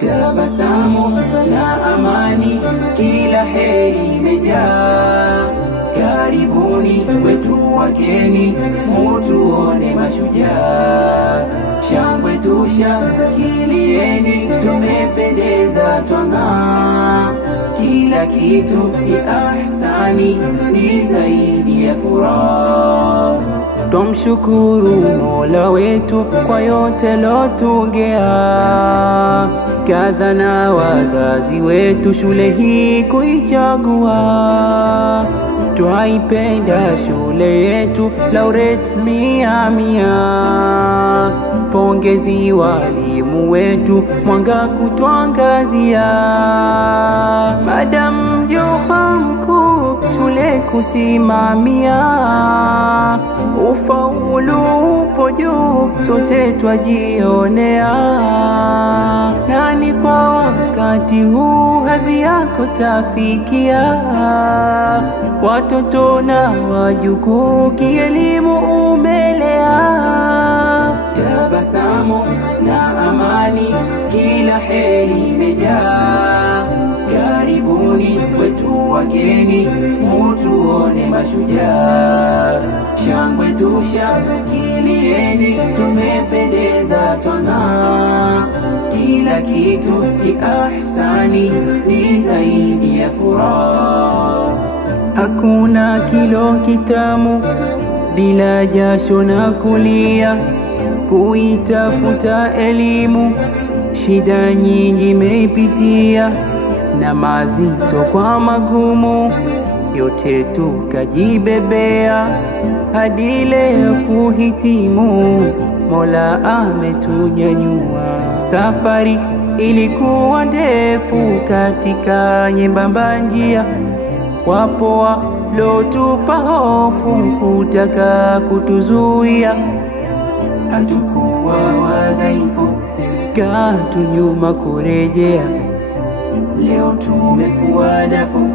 Tabasamu na amani, kila heri imejaa. Karibuni wetu wageni, mutuone mashujaa. Shangwe tushangilieni, tumependeza twang'aa. Kila kitu ni ahsani, ni zaidi ya furaha. Tumshukuru Mola wetu kwa yote lotugea. Kadha na wazazi wetu shule hii kuichagua. Twaipenda shule yetu laureate 100. Pongezi walimu wetu mwanga kutuangazia. Madam Joha mkuu shule kusimamia. Ufaulu upo juu sote twajionea. Nani kwa wakati huu hadhi yako tafikia. Watoto na wajukuu kielimu umelea. Tabasamu na amani, kila heri imejaa. Karibuni kwetu wageni, mutuone mashujaa. Shangwe tushangilieni, tumependeza twang'aa. Kila kitu ni ahsani, ni zaidi ya furaha. Hakuna kilo kitamu bila jasho na kulia. Kuitafuta elimu shida nyingi meipitia. Na mazito kwa magumu yote tukajibebea. Hadi leo kuhitimu Mola ametunyanyua. Safari ilikuwa ndefu katika nyembamba njia. Wapo walotupa hofu kutaka kutuzuia. Hatukuwa wadhaifu katu nyuma kurejea. Leo tumefua dafu,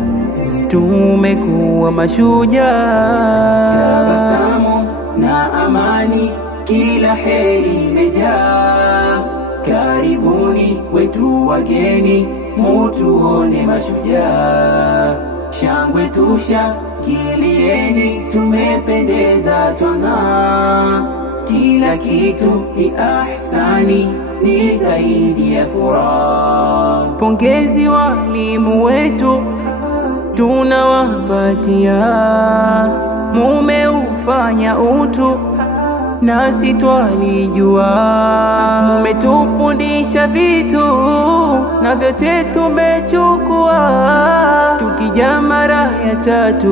tumekuwa mashujaa. Tabasamu na amani, kila heri imejaa. Karibuni wetu wageni, mutuone mashujaa. Shangwe tushangilieni, tumependeza twang'aa. Kila kitu ni ahsani, ni zaidi ya furaha. Pongezi walimu wetu tunawapatia. Mumeufanya utu nasi twalijua. Mumetufundisha vitu na vyote tumechukua. Tukija mara ya tatu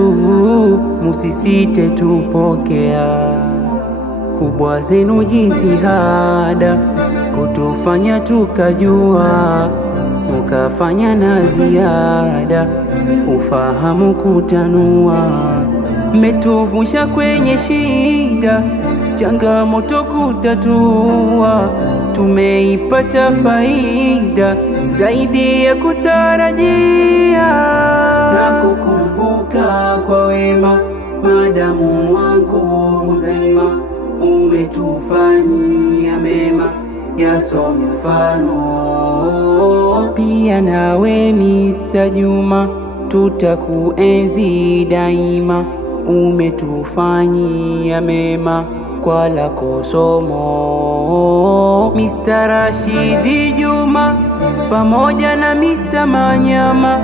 musisite tupokea. Kubwa zenu jitihada kutufanya tukajua. Mukafanya na ziada ufahamu kutanua. Metuvusha kwenye shida, changamoto kutatua. Tumeipata faida zaidi ya kutarajia. Na kukumbuka kwa wema madamu wangu Huzaima. Umetufanyia mema yaso mfano. Pia nawe Mr. Juma tutakuenzi daima. Umetufanyia mema kwa lako somo. Mr. Rashidi Juma pamoja na Mr. Manyama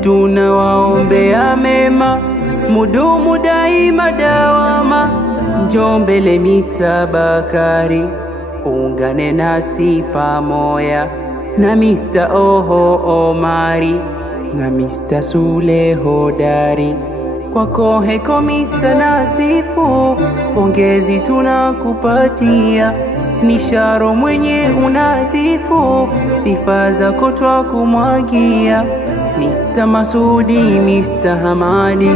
tunawaombea mema, mudumu daima dawama. Njombele Mr. Bakari ungane nasi pamoja. Na Mr. Oho Omari na Mr. Sule hodari. Kwako heko Mr. Nasifu, pongezi tunakupatia. Nisharo mwenye unadhifu, sifa zako twakumwagia. Mr. Masudi, Mr. Hamadi,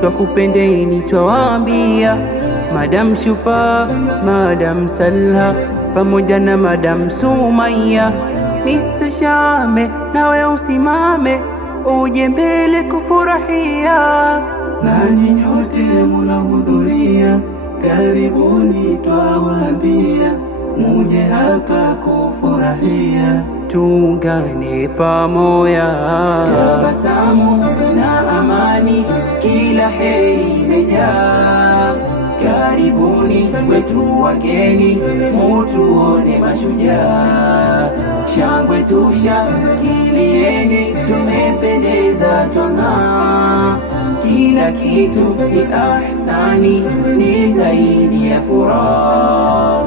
twakupendeni twawaambia. Madam Shufa, Madam Salha pamoja na Madam Sumaya. Mr. Shame nawe usimame, uje mbele kufurahia. Nanyi nyote mnahudhuria, karibuni twawaambia, muje hapa kufurahia. Tuungane pamoja, tabasamu na amani, kila heri imejaa. Karibuni kwetu wageni, mutuone mashujaa. Shangwe tushangilieni, tumependeza twang'aa. Kila kitu ni ahsani, ni zaidi ya furaha.